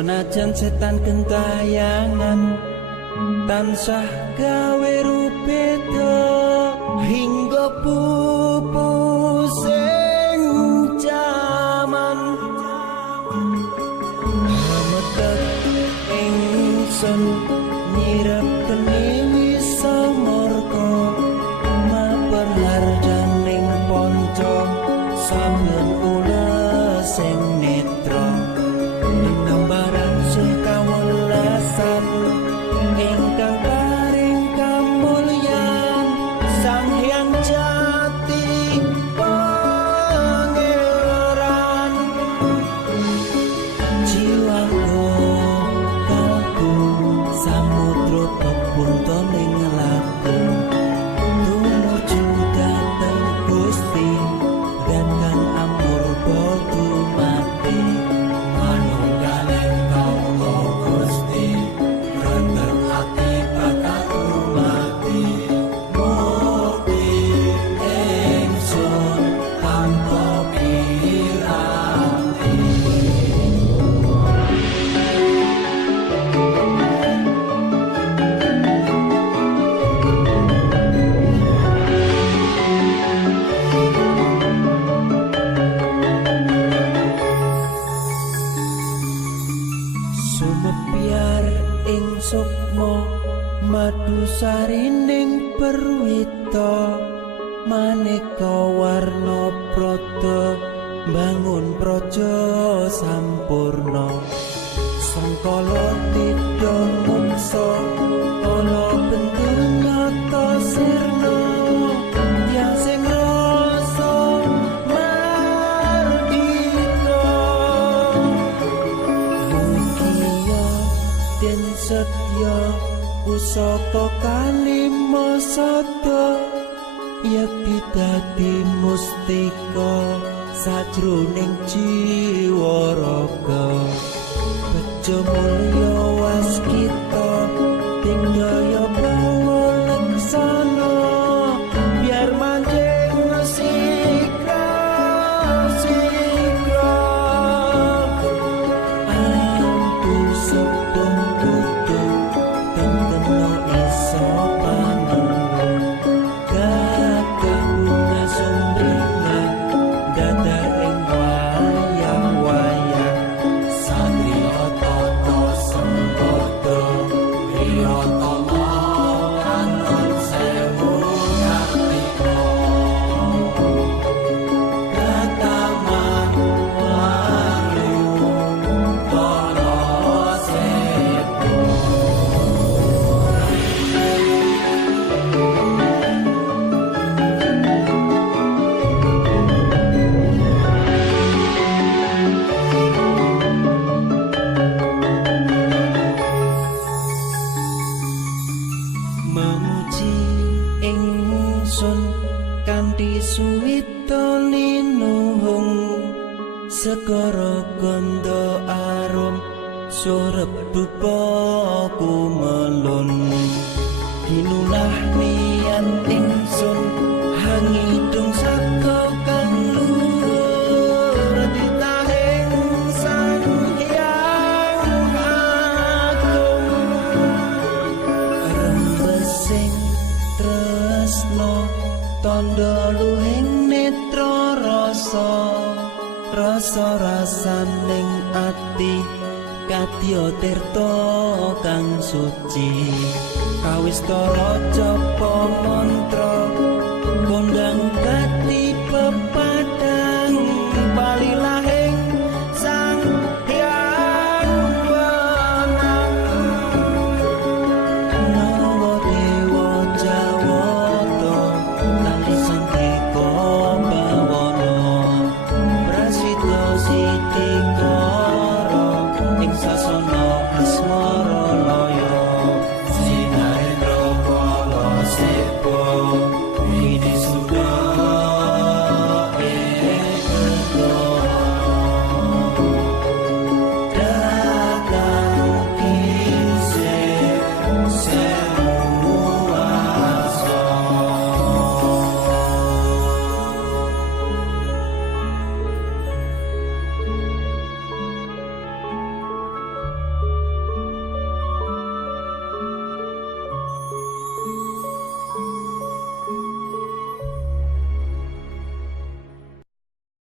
Senajan setan gentayangan tansah gawe rupeda hingga pupusing jaman hametet ingsun nyirep keniwi samorko maper harjaning ponco saben ula sing netra gambaran sing kawelasan ingkang paring kamulyan Sang Hyang Jati Pangeran jiwaku kalbu samudra pepuntaning laku tumuju dhateng Gusti dan kang amur bodu mati manunggaling kaula Gusti rentet ati bakal mati mukti ingsun tanpa piranti sumebyar ing sukma madu sarining perwita maneka warna prada bangun praja sampurna sangkala tidha mungsa ana bentuk nyata sirna yang sing rasa mardika mugia den setya pusaka kalima sada yakti dadi mustika sajroning jiwa raga bejo mulya waskita tinggaya pangalaksana biar manjing sikra ampu sepung kudu tengkeno iso panenung gagah bunga sumbringan dadar ing wayang-wayang satriya tata sempada priyatama kanton sewu kartika kataman lalu kono sepu memuji ingsun kanthi suwita linuhung segara ganda arum surep dupa kumelun dinunah niat ingsun hangidung saka kang luhur ditahing Sang Hyang Agung rembesing tresno tondo luhing netra rasaning ati kadya tirta kang suci kawis tara japa